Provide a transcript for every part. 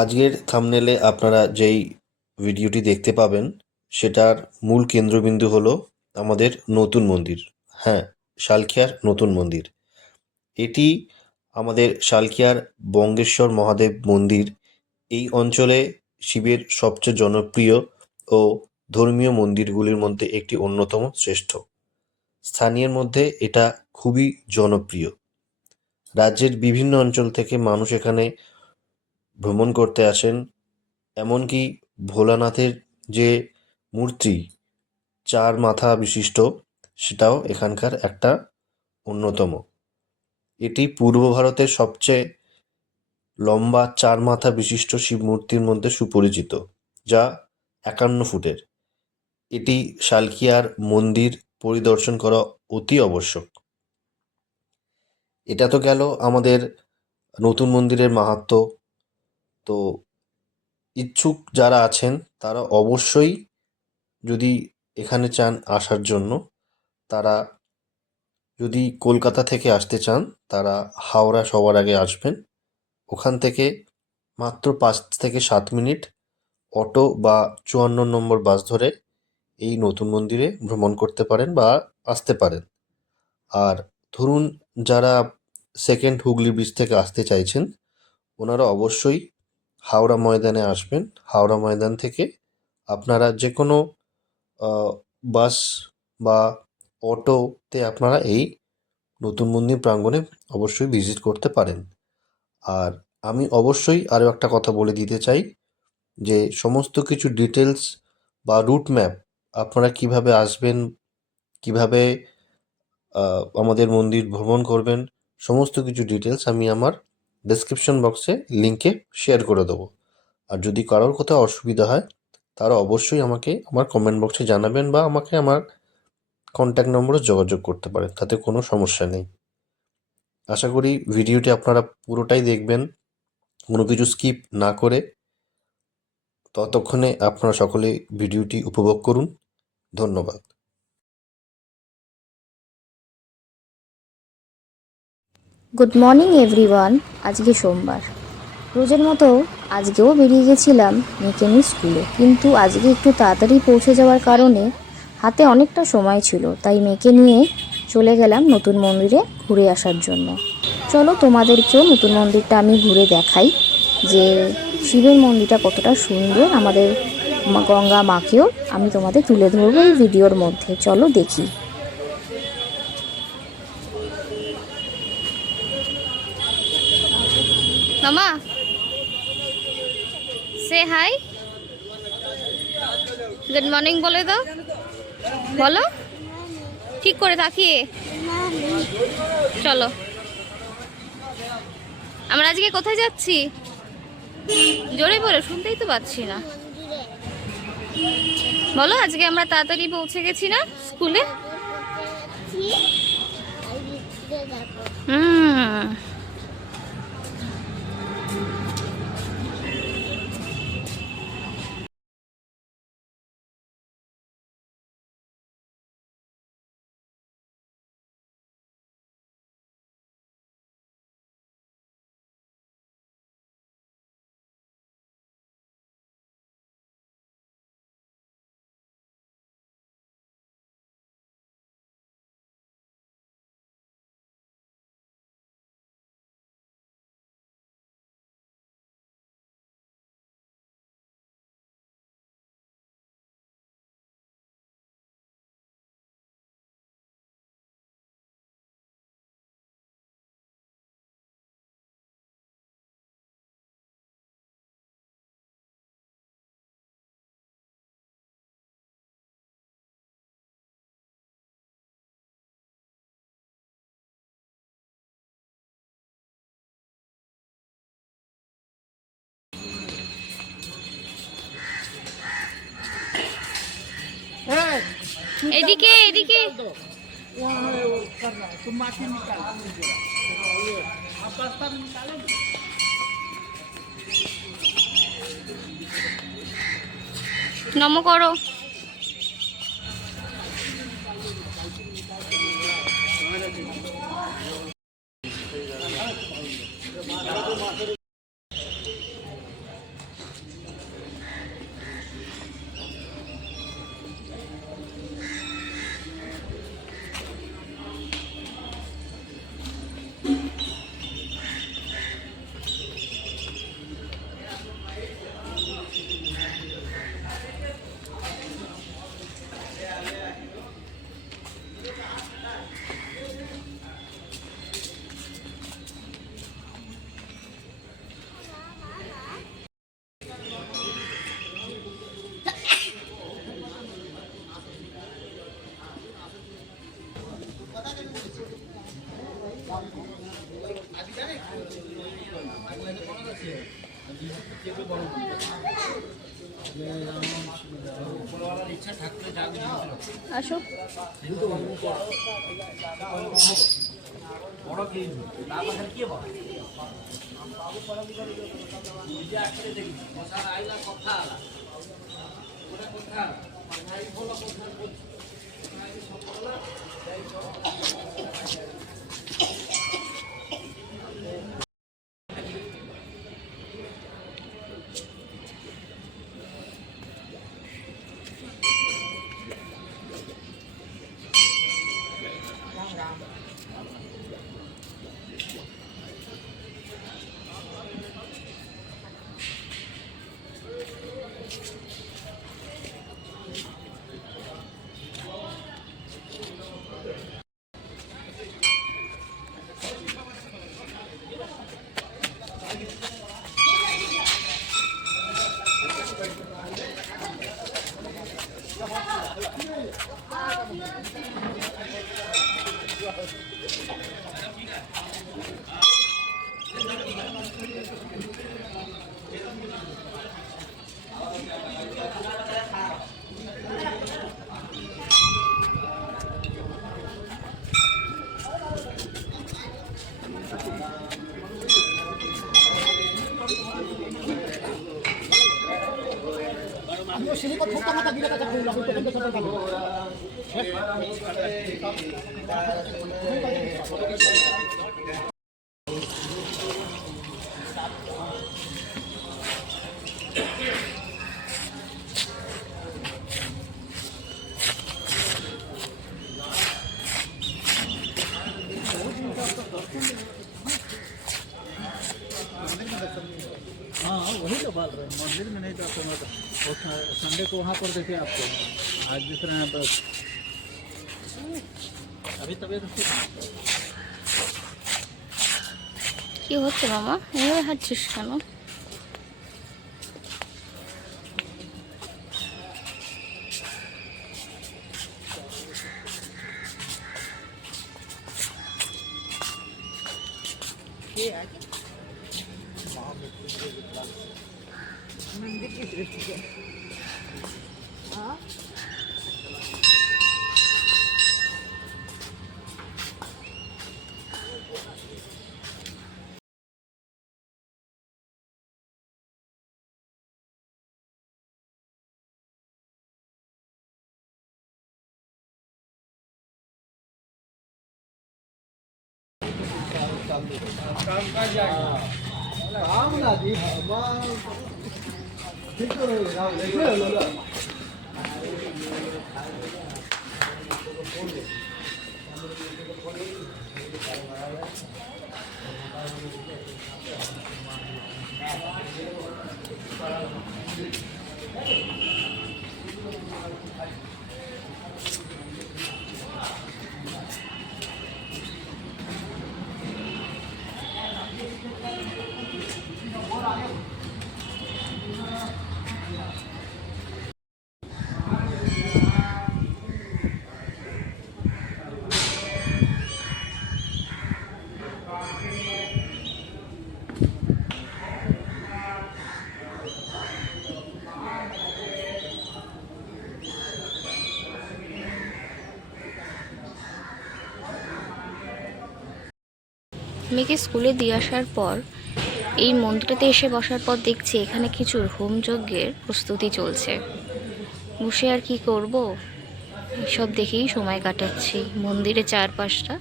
আজকের থাম্বনেলে আপনারা যেই ভিডিওটি দেখতে পাবেন সেটার মূল কেন্দ্রবিন্দু হলো আমাদের নতুন মন্দির। হ্যাঁ, শালখিয়ার নতুন মন্দির। এটি আমাদের শালখিয়ার বঙ্গেশ্বর মহাদেব মন্দির। এই অঞ্চলে শিবের সবচেয়ে জনপ্রিয় ও ধর্মীয় মন্দিরগুলির মধ্যে একটি অন্যতম শ্রেষ্ঠ। স্থানীয়ের মধ্যে এটা খুবই জনপ্রিয়। রাজ্যের বিভিন্ন অঞ্চল থেকে মানুষ এখানে ভ্রমণ করতে আসেন। এমনকি ভোলানাথের যে মূর্তি ৪ মাথা বিশিষ্ট, সেটাও এখানকার একটা অন্যতম। এটি পূর্ব ভারতের সবচেয়ে লম্বা ৪ মাথা বিশিষ্ট শিব মূর্তির মধ্যে সুপরিচিত, যা ৫১ ফুটের। এটি শালখিয়ার মন্দির পরিদর্শন করা অতি আবশ্যক। এটা তো গেল আমাদের নতুন মন্দিরের মাহাত্ম্য। তো ইচ্ছুক যারা আছেন তারা অবশ্যই, যদি এখানে চান আসার জন্য, তারা যদি কলকাতা থেকে আসতে চান তারা হাওড়া সবার আগে আসবেন। ওখান থেকে মাত্র ৫ থেকে ৭ মিনিট অটো বা ৫৪ নম্বর বাস ধরে এই নতুন মন্দিরে ভ্রমণ করতে পারেন বা আসতে পারেন। আর ধরুন, যারা সেকেন্ড হুগলি ব্রিজ থেকে আসতে চাইছেন ওনারা অবশ্যই হাওড়া ময়দানে আসবেন। হাওড়া ময়দান থেকে আপনারা যে কোনো বাস বা অটোতে আপনারা এই নতুন মন্দির প্রাঙ্গণে অবশ্যই ভিজিট করতে পারেন। আর আমি অবশ্যই আরও একটা কথা বলে দিতে চাই যে সমস্ত কিছু ডিটেলস বা রুট ম্যাপ, আপনারা কিভাবে আসবেন, কিভাবে আমাদের মন্দির ভ্রমণ করবেন, সমস্ত কিছু ডিটেলস আমি আমার ডেসক্রিপশন বক্সে লিঙ্কে শেয়ার করে দেবো। আর যদি কারোর কোথাও অসুবিধা হয় তারা অবশ্যই আমাকে আমার কমেন্ট বক্সে জানাবেন বা আমাকে আমার কন্ট্যাক্ট নম্বরে যোগাযোগ করতে পারেন, তাতে কোনো সমস্যা নেই। আশা করি ভিডিওটি আপনারা পুরোটাই দেখবেন, কোনো কিছু স্কিপ না করে। ততক্ষণে আপনারা সকলে ভিডিওটি উপভোগ করুন। ধন্যবাদ। Good morning everyone. আজকে সোমবার, রোজের মতো আজকেও বেরিয়ে গেছিলাম মেয়েকে নিয়ে স্কুলে, কিন্তু আজকে একটু তাড়াতাড়ি পৌঁছে যাওয়ার কারণে হাতে অনেকটা সময় ছিল, তাই মেয়েকে নিয়ে চলে গেলাম নতুন মন্দিরে ঘুরে আসার জন্য। চলো তোমাদেরকেও নতুন মন্দিরটা আমি ঘুরে দেখাই যে শিবের মন্দিরটা কতটা সুন্দর। আমাদের গঙ্গা মাকেও আমি তোমাদের তুলে ধরবো এই ভিডিওর মধ্যে, চলো দেখি। মামা, সে হাই, গুড মর্নিং বলে দাও, বলো ঠিক করে তাকিয়ে। চলো, আমরা আজকে কোথায় যাচ্ছি? জোরে বলো, শুনতেই তো পাচ্ছি না। বলো, আজকে আমরা তাড়াতাড়ি পৌঁছে গেছি না স্কুলে? হুম। এদিকে এদিকে নম করো। আসো। हाँ वही तो बात है, मंदिर में नहीं जाते मतलब संडे को वहाँ पर देखे आपको, आज दिख रहे हैं बस। अभी तबीयत ठीक है? কি হচ্ছে মামা, এভাবে হাঁটছিস কেন? মেয়েকে স্কুলে দিয়ে আসার পর এই মন্দিরটাতে এসে বসার পর দেখছি এখানে কিছু হোমযজ্ঞের প্রস্তুতি চলছে। বসে আর কি করব, সব দেখেই সময় কাটাচ্ছি। মন্দিরের চারপাশটা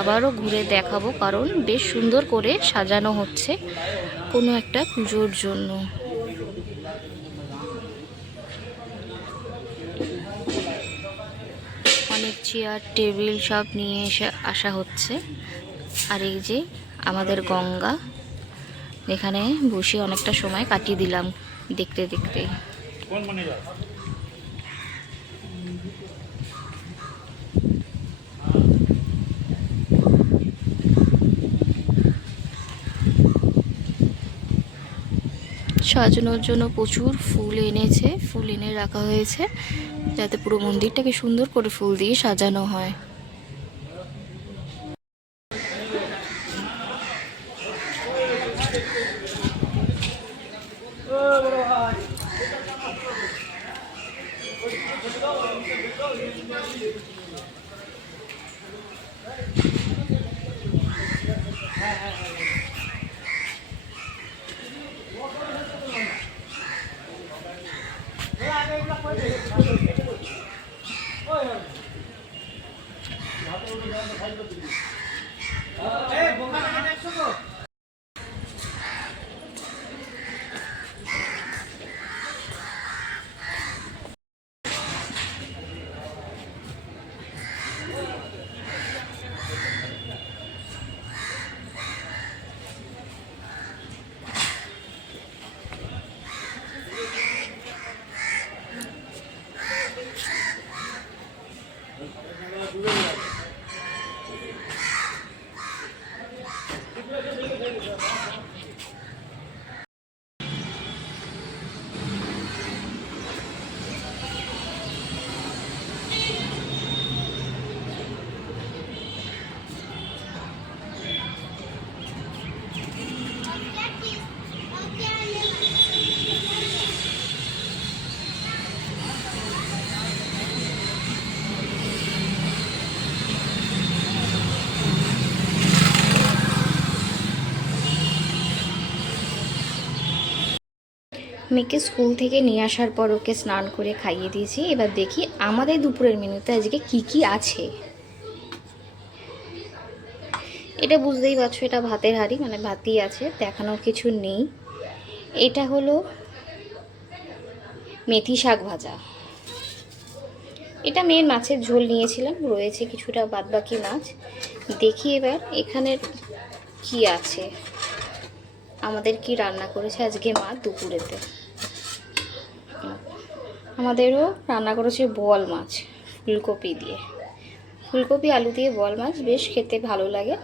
আবারও ঘুরে দেখাবো, কারণ বেশ সুন্দর করে সাজানো হচ্ছে কোনো একটা পুজোর জন্য। অনেক চেয়ার টেবিল সব নিয়ে এসে আসা হচ্ছে। আর এই যে আমাদের গঙ্গা, এখানে বসে অনেকটা সময় কাটিয়ে দিলাম দেখতে দেখতে। সাজানোর জন্য প্রচুর ফুল এনেছে, ফুল এনে রাখা হয়েছে যাতে পুরো মন্দিরটাকে সুন্দর করে ফুল দিয়ে সাজানো হয়। মেয়েকে স্কুল থেকে নিয়ে আসার পর ওকে স্নান করে খাইয়ে দিয়েছি। এবার দেখি আমাদের দুপুরের মেনুতে আজকে কি কি আছে। এটা বুঝতেই পারছো, এটা ভাতের হাঁড়ি, মানে ভাতই আছে, দেখানোর কিছু নেই। এটা হলো মেথি শাক ভাজা। এটা মেয়ের মাছের ঝোল নিয়েছিলাম, রয়েছে কিছুটা বাদবাকি মাছ। দেখি এবার এখানের কি আছে, আমাদের কি রান্না করেছে আজকে মা দুপুরেতে। আমাদেরও রান্না করেছে বোয়াল মাছ ফুলকপি দিয়ে, ফুলকপি আলু দিয়ে বোয়াল মাছ, বেশ খেতে ভালো লাগে।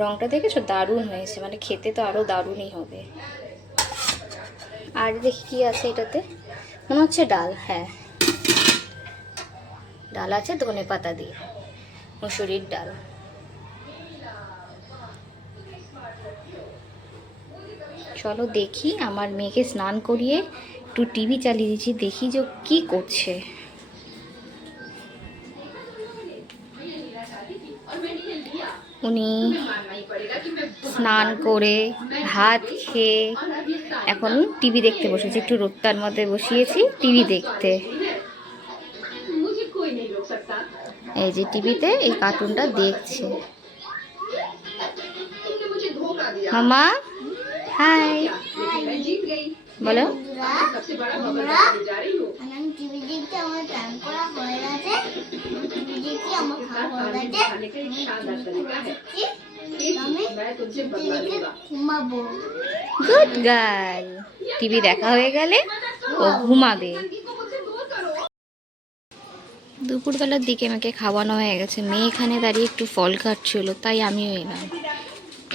রঙটা দেখেছো, দারুণ হয়েছে, মানে খেতে তো আরও দারুণই হবে। আর দেখি কি আছে এটাতে, মনে হচ্ছে ডাল, হ্যাঁ ডাল আছে ধনে পাতা দিয়ে, মুসুরির ডাল। চলো দেখি, আমার মেয়েকে স্নান করিয়ে একটু টিভি চালিয়ে দিচ্ছি, দেখি যে কি করছে। উনি স্নান করে ভাত খেয়ে এখন টিভি দেখতে বসেছে, একটু রোদটার মধ্যে বসিয়েছি টিভি দেখতে। এই যে টিভিতে এই কার্টুনটা দেখছে। মামা হাই বলো। আমি টিভি দেখতে আমার প্ল্যান করা হয়ে গেছে। টিভি দেখি আমার খাওয়া হয়ে গেছে। আমি দেখে ঘুমাবো। গুড গার্ল, টিভি দেখা হয়ে গেলে ও ঘুমাবে। দুপুরবেলার দিকে আমাকে খাওয়ানো হয়ে গেছে, মেয়ে এখানে দাঁড়িয়ে একটু ফল কাটছিল, তাই আমিও এলাম।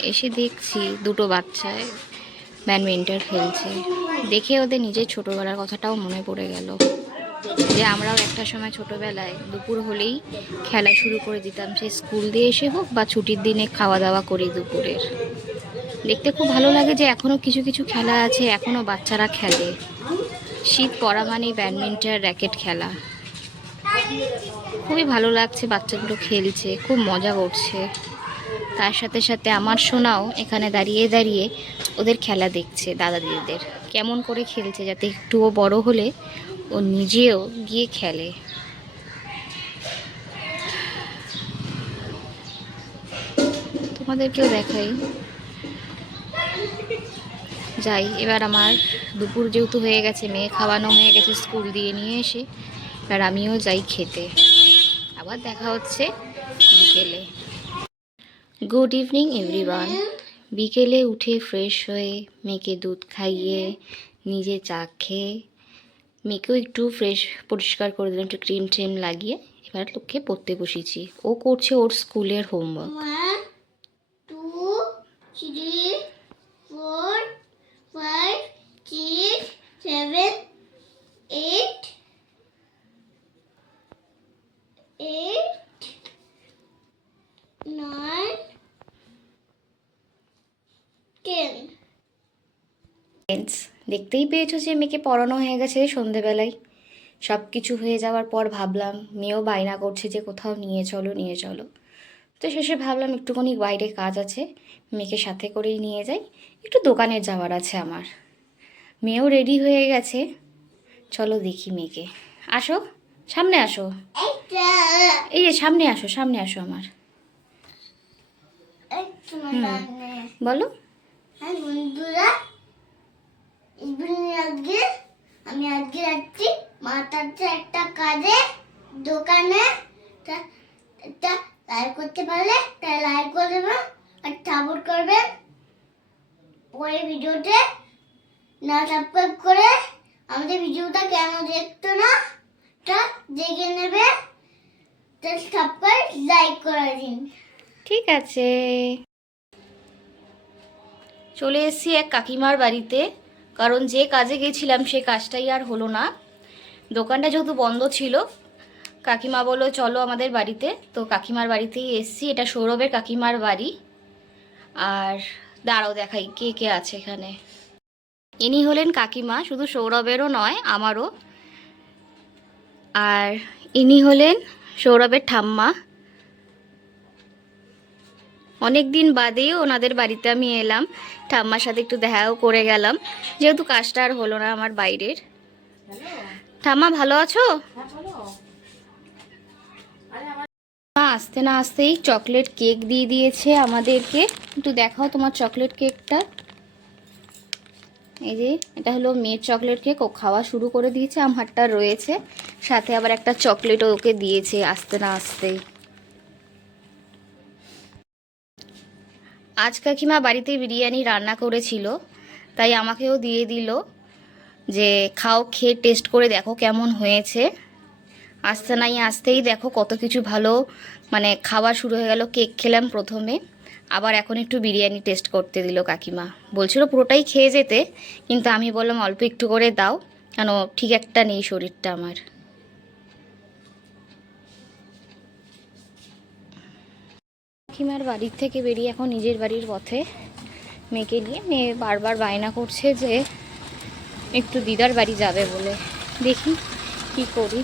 এসে দেখছি দুটো বাচ্চায় ব্যাডমিন্টন খেলছে, দেখে ওদের নিজের ছোটোবেলার কথাটাও মনে পড়ে গেল, যে আমরাও একটা সময় ছোটোবেলায় দুপুর হলেই খেলা শুরু করে দিতাম, সে স্কুল দিয়ে এসে হোক বা ছুটির দিনে খাওয়া দাওয়া করি দুপুরের। দেখতে খুব ভালো লাগে যে এখনও কিছু কিছু খেলা আছে, এখনও বাচ্চারা খেলে। শীত পড়া মানেই ব্যাডমিন্টন র্যাকেট খেলা, খুবই ভালো লাগছে, বাচ্চাগুলো খেলছে, খুব মজা করছে। তার সাথে সাথে আমার সোনাও এখানে দাঁড়িয়ে দাঁড়িয়ে ওদের খেলা দেখছে, দাদা দিদিদের কেমন করে খেলছে, যাতে একটুও বড় হলে ও নিজেও গিয়ে খেলে। তোমাদেরকেও দেখাই। যাই এবার, আমার দুপুর যেহেতু হয়ে গেছে, মেয়ে খাওয়ানো হয়ে গেছে স্কুল দিয়ে নিয়ে এসে, এবার আমিও যাই খেতে। আবার দেখা হচ্ছে বিকেলে। Good evening everyone. বিকেলে উঠে ফ্রেশ হয়ে মেয়েকে দুধ খাইয়ে নিজে চা খেয়ে মেয়েকেও একটু ফ্রেশ পরিষ্কার করে দিলাম, একটু ক্রিম ট্রিম লাগিয়ে এবার লোককে পড়তে বসেছি। ও করছে ওর স্কুলের হোমওয়ার্ক। 1 2 3 4 5 6 7 8 9 10 ফ্রেন্ডস, দেখতেই পেয়েছো যে মেয়েকে পড়ানো হয়ে গেছে সন্ধেবেলায়। সব কিছু হয়ে যাওয়ার পর ভাবলাম, মেয়েও বায়না করছে যে কোথাও নিয়ে চলো নিয়ে চলো। তো শেষে ভাবলাম একটুখানি বাইরে কাজ আছে, মেয়েকে সাথে করেই নিয়ে যাই, একটু দোকানে যাওয়ার আছে আমার। মেয়েও রেডি হয়ে গেছে, চলো দেখি মেয়েকে। আসো, সামনে আসো, একটা এই যে সামনে আসো, সামনে আসো আমার। একটু মানে বলো। হ্যাঁ বন্ধুরা, আমি আজকে যাচ্ছি মাতাতে একটা কাজে দোকানে। একটা লাইক করতে পারলে তাই লাইক করে দেবেন আর সাপোর্ট করবেন। পরে ভিডিওতে না সাবস্ক্রাইব করে আমাদের ভিডিওটা কেন দেখতো না তা দেখে নেবে, তা সাবস্ক্রাইব লাইক করে দিন। ঠিক আছে, চলে এসেছি এক কাকিমার বাড়িতে, কারণ যে কাজে গেছিলাম সে কাজটাই আর হলো না। দোকানটা যেহেতু বন্ধ ছিল, কাকিমা বললো চলো আমাদের বাড়িতে। তো কাকিমার বাড়িতেই এসেছি, এটা সৌরভের কাকিমার বাড়ি। আর দাঁড়াও দেখাই কে কে আছে এখানে। ইনি হলেন কাকিমা, শুধু সৌরভেরও নয় আমারও। আর ইনি হলেন সৌরভের ঠাম্মা। অনেক দিন বাদেই ওনাদের বাড়িতে আমি এলাম, ঠাম্মার সাথে একটু দেখাও করে গেলাম, যেহেতু কাজটা আর হলো না আমার বাইরের। ঠাম্মা ভালো আছো? মা আসতে না আসতেই চকলেট কেক দিয়ে দিয়েছে আমাদেরকে। একটু দেখাও তোমার চকলেট কেকটা। এই যে এটা হলো মেয়ের চকলেট কেক, ও খাওয়া শুরু করে দিয়েছে, আমারটা রয়েছে, সাথে আবার একটা চকলেটও ওকে দিয়েছে আসতে না আসতেই। আজ কাকিমা বাড়িতে বিরিয়ানি রান্না করেছিল, তাই আমাকেও দিয়ে দিল যে খাও, খেয়ে টেস্ট করে দেখো কেমন হয়েছে। আসতে নাই আসতেই দেখো কত কিছু ভালো মানে খাওয়া শুরু হয়ে গেল। কেক খেলাম প্রথমে, আবার এখন একটু বিরিয়ানি টেস্ট করতে দিল কাকিমা। বলছিল পুরোটাই খেয়ে যেতে, কিন্তু আমি বললাম অল্প একটু করে দাও, কেন ঠিক একটা নেই শরীরটা আমার। কাকিমার বাড়ির থেকে বেরিয়ে এখন নিজের বাড়ির পথে মেয়েকে নিয়ে। মেয়ে বারবার বায়না করছে যে একটু দিদার বাড়ি যাবে বলে, দেখি কি করি।